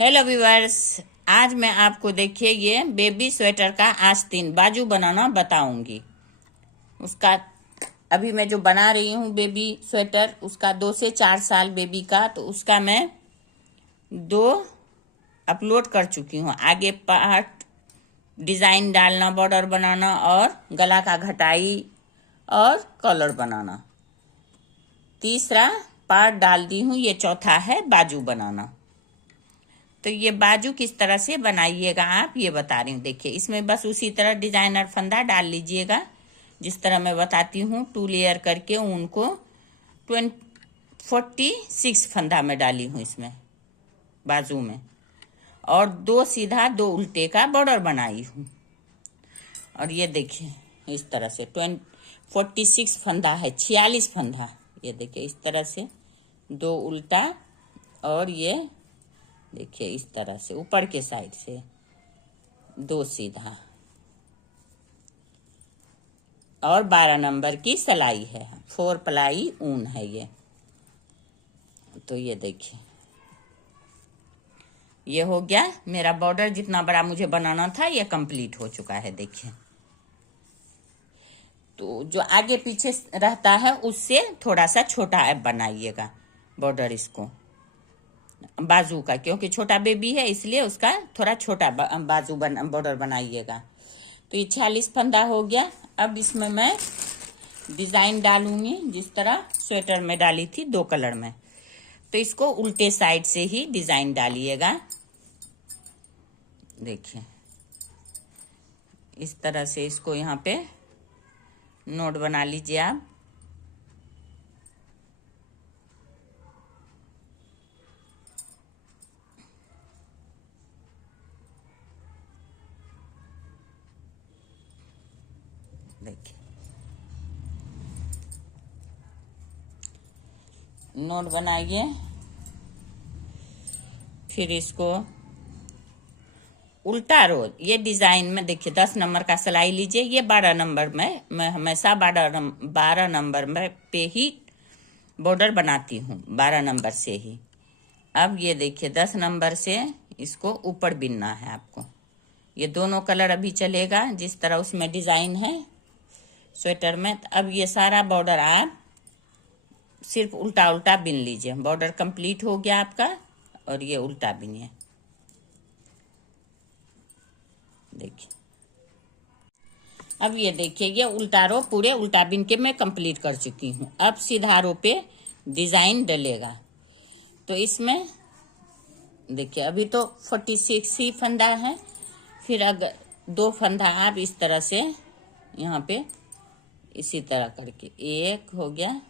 Hello viewers. आज मैं आपको देखिए ये बेबी स्वेटर का आस्तीन बाजू बनाना बताऊंगी। उसका अभी मैं जो बना रही हूँ बेबी स्वेटर, उसका 2 से 4 साल बेबी का, तो उसका मैं 2 अपलोड कर चुकी हूँ। आगे पार्ट डिज़ाइन डालना, बॉर्डर बनाना और गला का घटाई और कॉलर बनाना। तीसरा पार्ट डाल दी हूँ, ये चौथा है बाजू बनाना। तो ये बाजू किस तरह से बनाइएगा आप, ये बता रही हूँ। देखिए इसमें बस उसी तरह डिजाइनर फंदा डाल लीजिएगा जिस तरह मैं बताती हूँ। 2 लेयर करके ऊन को 46 फंदा में डाली हूँ इसमें बाजू में, और 2 सीधा 2 उल्टे का बॉर्डर बनाई हूँ। और ये देखिए इस तरह से 46 फंदा है, 46 फंदा। ये देखिए इस तरह से 2 उल्टा, और ये देखिए इस तरह से ऊपर के साइड से 2 सीधा, और 12 नंबर की सिलाई है, 4 प्लाई ऊन है ये। तो ये देखिए ये हो गया मेरा बॉर्डर। जितना बड़ा मुझे बनाना था ये कंप्लीट हो चुका है। देखिए तो जो आगे पीछे रहता है उससे थोड़ा सा छोटा बनाइएगा बॉर्डर इसको, बाजू का, क्योंकि छोटा बेबी है इसलिए उसका थोड़ा छोटा बाजू बॉर्डर बनाइएगा। तो ये 46 फंदा हो गया। अब इसमें मैं डिजाइन डालूंगी जिस तरह स्वेटर में डाली थी 2 कलर में। तो इसको उल्टे साइड से ही डिजाइन डालिएगा। देखिए इस तरह से इसको यहाँ पे नोट बना लीजिए आप। देखिए नोट बनाइए, फिर इसको उल्टा रोज ये डिजाइन में देखिए 10 नंबर का सिलाई लीजिए। ये 12 नंबर में मैं हमेशा 12 नंबर में पे ही बॉर्डर बनाती हूँ, 12 नंबर से ही। अब ये देखिए 10 नंबर से इसको ऊपर बिनना है आपको। ये दोनों कलर अभी चलेगा जिस तरह उसमें डिजाइन है स्वेटर में। अब ये सारा बॉर्डर आप सिर्फ उल्टा उल्टा बिन लीजिए। बॉर्डर कंप्लीट हो गया आपका, और ये उल्टा बिनिए। देखिए अब ये देखिए ये उल्टा रो पूरे उल्टा बिन के मैं कंप्लीट कर चुकी हूँ। अब सीधा रो पे डिजाइन डलेगा। तो इसमें देखिए अभी तो 46 ही फंदा है। फिर अगर 2 फंदा आप इस तरह से यहाँ पे इसी तरह करके एक हो गया।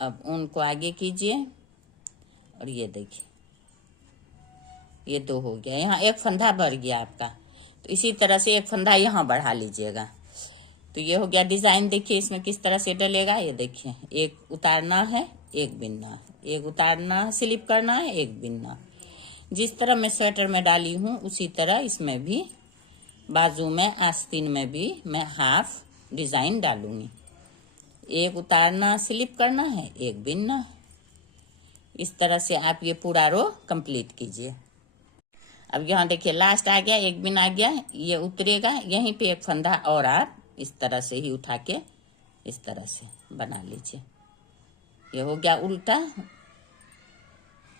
अब उनको आगे कीजिए, और ये देखिए ये 2 हो गया। यहाँ एक फंदा भर गया आपका, तो इसी तरह से एक फंदा यहाँ बढ़ा लीजिएगा। तो ये हो गया डिजाइन। देखिए इसमें किस तरह से डलेगा। ये देखिए एक उतारना है, एक बिनना है, एक उतारना है, स्लिप करना है, एक बिनना। जिस तरह मैं स्वेटर में डाली हूँ उसी तरह इसमें भी बाजू में आस्तीन में भी मैं हाफ डिजाइन डालूंगी। एक उतारना, स्लिप करना है, एक बिनना है। इस तरह से आप ये पूरा रो कंप्लीट कीजिए। अब यहाँ देखिए लास्ट आ गया, एक बिन आ गया, ये उतरेगा। यहीं पे एक फंदा और आप इस तरह से ही उठा के इस तरह से बना लीजिए। ये हो गया उल्टा,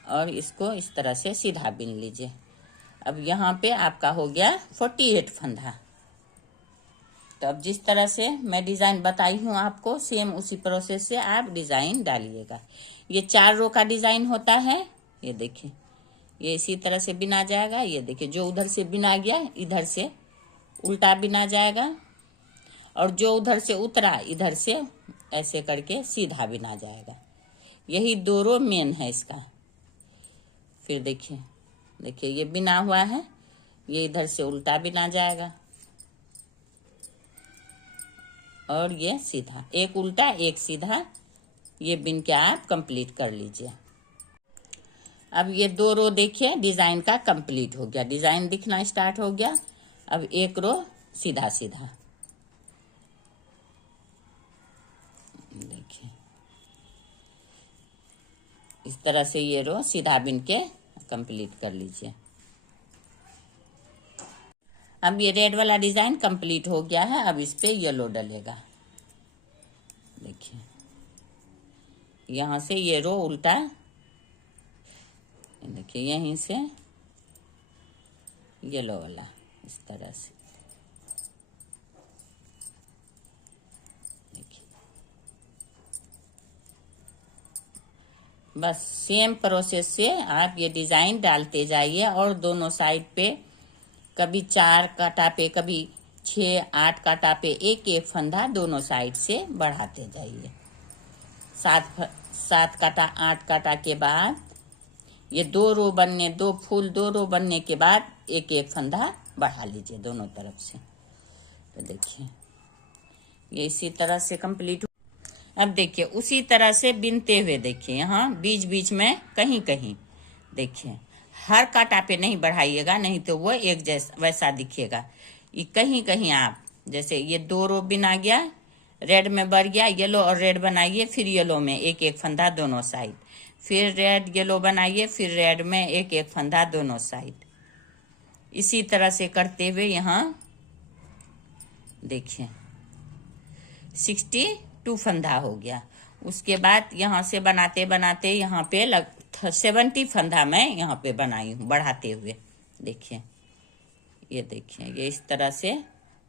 और इसको इस तरह से सीधा बिन लीजिए। अब यहाँ पे आपका हो गया 48 फंदा। तो अब जिस तरह से मैं डिजाइन बताई हूँ आपको, सेम उसी प्रोसेस से आप डिजाइन डालिएगा। ये 4 रो का डिजाइन होता है। ये देखिए ये इसी तरह से बिना जाएगा। ये देखिए जो उधर से बिना गया इधर से उल्टा बिना जाएगा, और जो उधर से उतरा इधर से ऐसे करके सीधा बिना जाएगा। यही 2 रो मेन है इसका। फिर देखिए देखिए ये बिना हुआ है, ये इधर से उल्टा बिना जाएगा, और ये सीधा, एक उल्टा एक सीधा, ये बिन के आप कंप्लीट कर लीजिए। अब ये 2 रो देखिए डिजाइन का कंप्लीट हो गया, डिजाइन दिखना स्टार्ट हो गया। अब एक रो सीधा सीधा देखिए इस तरह से ये रो सीधा बिन के कंप्लीट कर लीजिए। अब ये रेड वाला डिजाइन कंप्लीट हो गया है। अब इस पे येलो डलेगा। देखिए यहाँ से ये रो उल्टा, देखिए यहीं से येलो वाला इस तरह से। देखिए बस सेम प्रोसेस से आप ये डिजाइन डालते जाइए और दोनों साइड पे कभी 4 कांटा पे, कभी 6-8 कांटा पे एक एक फंदा दोनों साइड से बढ़ाते जाइए। 7 कांटा 8 कांटा के बाद ये 2 रो बनने, 2 फूल 2 रो बनने के बाद एक एक फंदा बढ़ा लीजिए दोनों तरफ से। तो देखिए ये इसी तरह से कंप्लीट। अब देखिए उसी तरह से बिनते हुए देखिए यहाँ बीच बीच में कहीं कहीं देखिए, हर कांटा पे नहीं बढ़ाइएगा, नहीं तो वो एक जैसा वैसा दिखेगा। ये कहीं कहीं आप जैसे ये 2 रो बिना गया, रेड में बढ़ गया, येलो और रेड बनाइए, फिर येलो में एक एक फंदा दोनों साइड, फिर रेड येलो बनाइए, फिर रेड में एक एक फंदा दोनों साइड। इसी तरह से करते हुए यहाँ देखिए 62 फंदा हो गया। उसके बाद यहाँ से बनाते बनाते यहाँ पे 70 फंदा मैं यहाँ पे बनाई हूँ बढ़ाते हुए। देखिए ये देखिए ये इस तरह से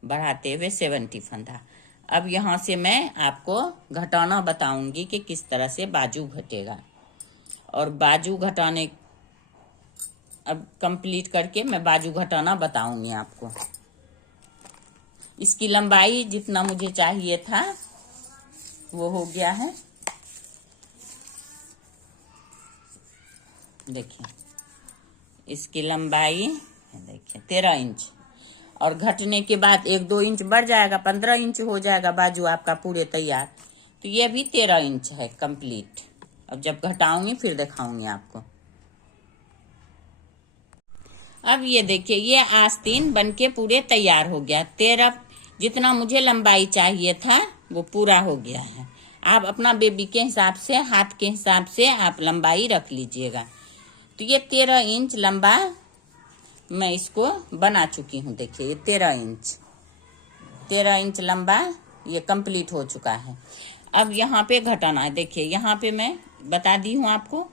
बढ़ाते हुए 70 फंदा। अब यहाँ से मैं आपको घटाना बताऊंगी कि किस तरह से बाजू घटेगा। और बाजू घटाने अब कंप्लीट करके मैं बाजू घटाना बताऊंगी आपको। इसकी लंबाई जितना मुझे चाहिए था वो हो गया है। देखिए इसकी लंबाई देखिए 13 इंच, और घटने के बाद 1-2 इंच बढ़ जाएगा, 15 इंच हो जाएगा बाजू आपका पूरे तैयार। तो ये भी 13 इंच है कंप्लीट। अब जब घटाऊंगी फिर दिखाऊंगी आपको। अब ये देखिए ये आस्तीन बनके पूरे तैयार हो गया। 13 जितना मुझे लंबाई चाहिए था वो पूरा हो गया है। आप अपना बेबी के हिसाब से, हाथ के हिसाब से आप लंबाई रख लीजिएगा। तो ये 13 इंच लंबा मैं इसको बना चुकी हूँ। देखिए ये 13 इंच लंबा ये कंप्लीट हो चुका है। अब यहाँ पे घटाना है। देखिए यहाँ पे मैं बता दी हूँ आपको,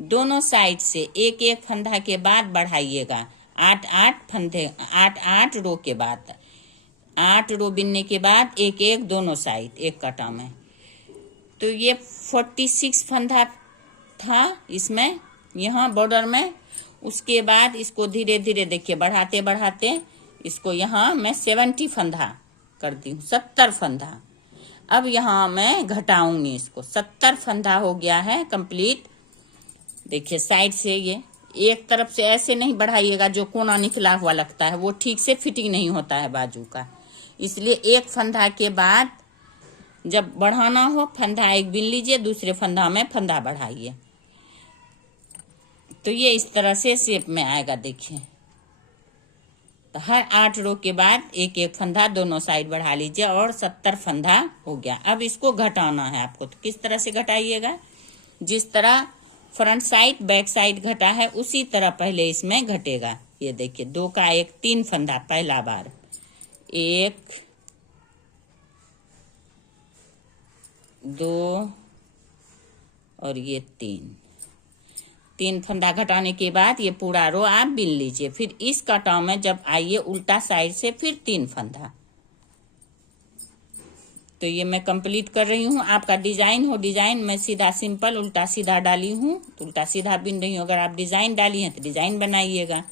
दोनों साइड से एक एक फंदा के बाद बढ़ाइएगा। 8-8 फंदे, 8-8 रो के बाद 8 रो बिनने के बाद एक एक दोनों साइड एक कांटा में। तो ये 46 फंदा था इसमें, यहाँ बॉर्डर में। उसके बाद इसको धीरे धीरे देखिए बढ़ाते बढ़ाते इसको यहाँ मैं 70 फंदा करती हूँ, 70 फंदा। अब यहाँ मैं घटाऊंगी इसको। 70 फंदा हो गया है कंप्लीट। देखिए साइड से ये एक तरफ से ऐसे नहीं बढ़ाइएगा, जो कोना निकला हुआ लगता है वो ठीक से फिटिंग नहीं होता है बाजू का। इसलिए एक फंदा के बाद जब बढ़ाना हो फंदा एक बिन लीजिए, दूसरे फंदा में फंदा बढ़ाइए। तो ये इस तरह से शेप में आएगा। देखिए तो हर 8 रो के बाद एक एक फंदा दोनों साइड बढ़ा लीजिए और 70 फंदा हो गया। अब इसको घटाना है आपको। तो किस तरह से घटाइएगा, जिस तरह फ्रंट साइड बैक साइड घटा है उसी तरह पहले इसमें घटेगा। ये देखिए 2 का 1 3 फंदा पहला बार, 1 2 और ये 3 फंदा घटाने के बाद ये पूरा रो आप बिन लीजिए। फिर इस कटाव में जब आइए उल्टा साइड से फिर 3 फंदा। तो ये मैं कंप्लीट कर रही हूँ। आपका डिजाइन हो, डिजाइन मैं सीधा सिंपल उल्टा सीधा डाली हूँ तो उल्टा सीधा बिन रही हूँ। अगर आप डिजाइन डाली हैं तो डिजाइन बनाइएगा।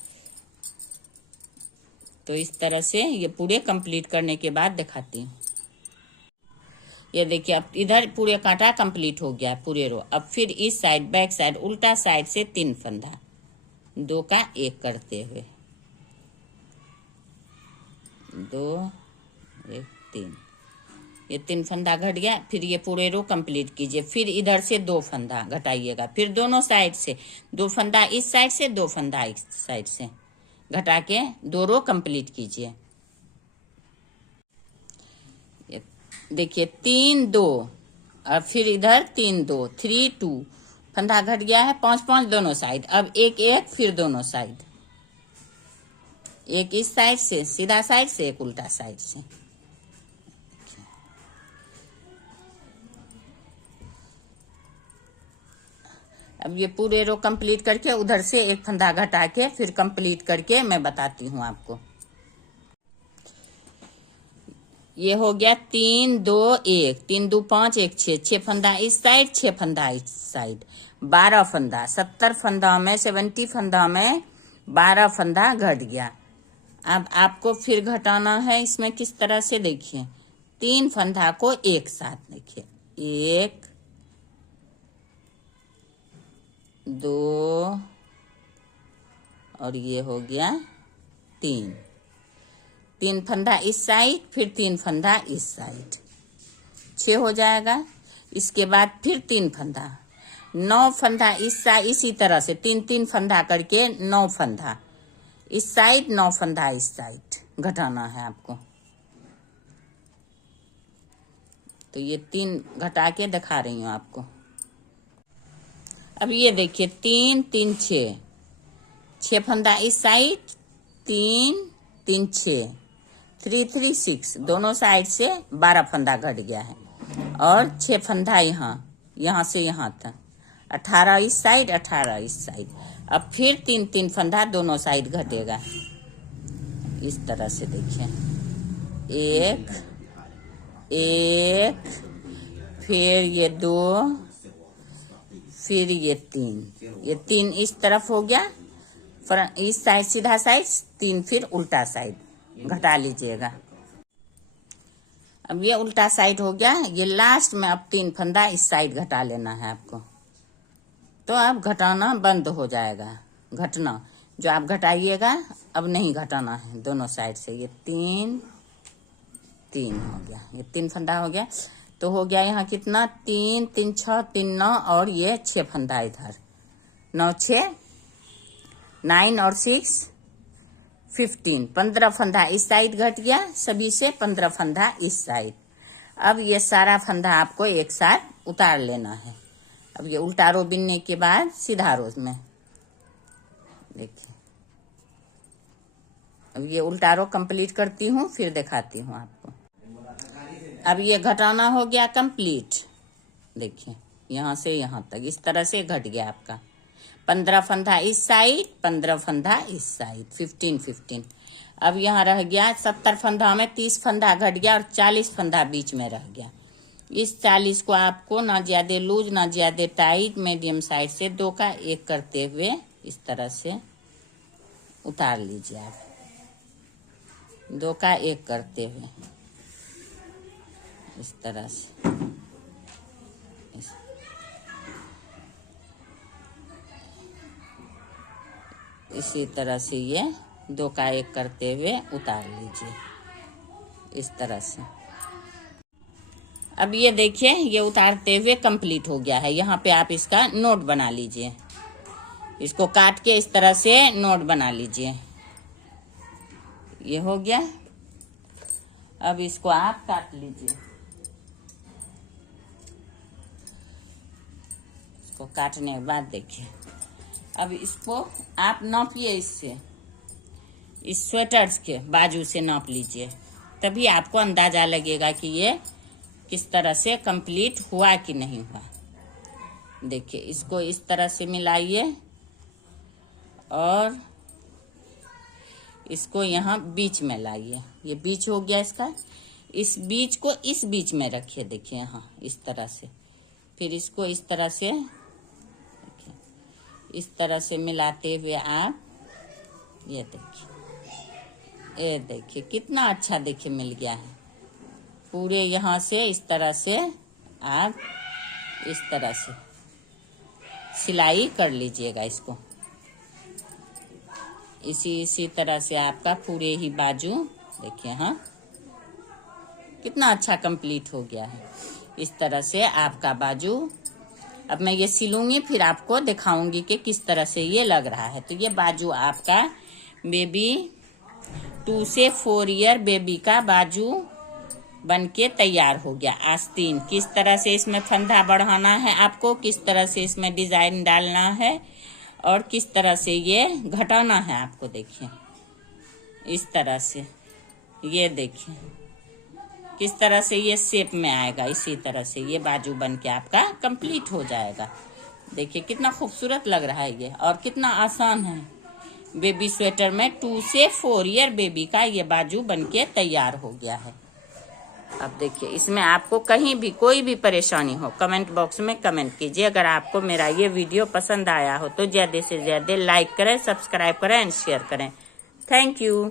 तो इस तरह से ये पूरे कंप्लीट करने के बाद दिखाती हूँ। ये देखिए अब इधर पूरे कांटा कंप्लीट हो गया पूरे रो। अब फिर इस साइड बैक साइड उल्टा साइड से 3 फंदा, 2 का 1 करते हुए 2 1 3, ये 3 फंदा घट गया। फिर ये पूरे रो कंप्लीट कीजिए। फिर इधर से 2 फंदा घटाइएगा। फिर दोनों साइड से 2 फंदा इस साइड से 2 फंदा इस साइड से घटा के 2 रो कंप्लीट कीजिए। देखिए 3 2 और फिर इधर 3 2 3 2 फंदा घट गया है, 5-5 दोनों साइड। अब एक एक, फिर दोनों साइड, एक इस साइड से सीधा साइड से, एक उल्टा साइड से। अब ये पूरे रो कंप्लीट करके उधर से एक फंदा घटा के फिर कंप्लीट करके मैं बताती हूँ आपको। ये हो गया 3 2 1, 3 2 5 1 6, 6 फंदा इस साइड, 6 फंदा इस साइड, 12 फंदा। 70 फंदा में 70 फंदा में 12 फंदा घट गया। अब आपको फिर घटाना है इसमें किस तरह से, देखिए 3 फंदा को एक साथ, देखिए 1 2 और ये हो गया 3 फंदा इस साइड, फिर 3 फंदा इस साइड, 6 हो जाएगा। इसके बाद फिर 3 फंदा, 9 फंदा इस साइड, इसी तरह से 3 फंदा करके 9 फंदा इस साइड, 9 फंदा इस साइड घटाना है आपको। तो ये 3 घटा के दिखा रही हूँ आपको। अब ये देखिए 3 3 6 फंदा इस साइड, 3 3 6, 3 3 6, दोनों साइड से 12 फंदा घट गया है। और 6 फंदा यहाँ से यहाँ तक, 18 इस साइड, 18 इस साइड। अब फिर 3 फंदा दोनों साइड घटेगा इस तरह से, देखिए 1 1, फिर ये 2, फिर ये 3 इस तरफ हो गया, इस साइड सीधा साइड, 3 फिर उल्टा साइड घटा लीजिएगा। अब ये उल्टा साइड हो गया, ये लास्ट में अब 3 फंदा इस साइड घटा लेना है आपको। तो अब घटाना बंद हो जाएगा, घटना जो आप घटाइएगा अब नहीं घटाना है दोनों साइड से। ये 3 हो गया, ये 3 फंदा हो गया। तो हो गया यहाँ कितना, 3 3 6 3 9 और ये 6 फंदा इधर, 9 6 9 और 6 15, 15 फंदा इस साइड घट गया सभी से, 15 फंदा इस साइड। अब ये सारा फंदा आपको एक साथ उतार लेना है। अब ये उल्टा रो बिनने के बाद सीधा रो में, देखिए अब ये उल्टा रो कंप्लीट करती हूँ, फिर दिखाती हूँ आपको। अब ये घटाना हो गया कंप्लीट, देखिए यहाँ से यहाँ तक इस तरह से घट गया आपका। 15 फंदा इस साइड, 15 फंदा इस साइड, 15 15। अब यहाँ रह गया 70 फंदा में 30 फंदा घट गया और 40 फंदा बीच में रह गया। इस 40 को आपको ना ज्यादा लूज ना ज्यादा टाइट, मीडियम साइड से 2 का 1 करते हुए इस तरह से उतार लीजिए आप, 2 का 1 करते हुए इस तरह से। इसी तरह से ये 2 का 1 करते हुए उतार लीजिए इस तरह से। अब ये देखिए ये उतारते हुए कंप्लीट हो गया है। यहाँ पे आप इसका नोट बना लीजिए, इसको काट के इस तरह से नोट बना लीजिए। ये हो गया। अब इसको आप काट लीजिए, इसको काटने के बाद देखिए अब इसको आप नापिए, इससे इस स्वेटर्स के बाजू से नाप लीजिए, तभी आपको अंदाजा लगेगा कि ये किस तरह से कंप्लीट हुआ कि नहीं हुआ। देखिए इसको इस तरह से मिलाइए और इसको यहाँ बीच में लाइए। ये बीच हो गया इसका, इस बीच को इस बीच में रखिए, देखिए यहाँ इस तरह से। फिर इसको इस तरह से, देखिए इस तरह से मिलाते हुए आप ये देखिए कितना अच्छा देखिए मिल गया है। पूरे यहाँ से इस तरह से आप इस तरह से सिलाई कर लीजिएगा इसको। इसी तरह से आपका पूरे ही बाजू देखिए, हाँ कितना अच्छा कंप्लीट हो गया है। इस तरह से आपका बाजू, अब मैं ये सिलूंगी फिर आपको दिखाऊंगी कि किस तरह से ये लग रहा है। तो ये बाजू आपका बेबी 2 से 4 ईयर बेबी का बाजू बन के तैयार हो गया। आस्तीन किस तरह से इसमें फंदा बढ़ाना है आपको, किस तरह से इसमें डिजाइन डालना है और किस तरह से ये घटाना है आपको। देखिए इस तरह से, ये देखिए किस तरह से ये शेप में आएगा। इसी तरह से ये बाजू बन के आपका कंप्लीट हो जाएगा। देखिए कितना खूबसूरत लग रहा है ये, और कितना आसान है। बेबी स्वेटर में 2 से 4 ईयर बेबी का ये बाजू बन के तैयार हो गया है। अब देखिए इसमें आपको कहीं भी कोई भी परेशानी हो, कमेंट बॉक्स में कमेंट कीजिए। अगर आपको मेरा ये वीडियो पसंद आया हो तो ज्यादा से ज्यादा लाइक करें, सब्सक्राइब करें एंड शेयर करें। Thank you.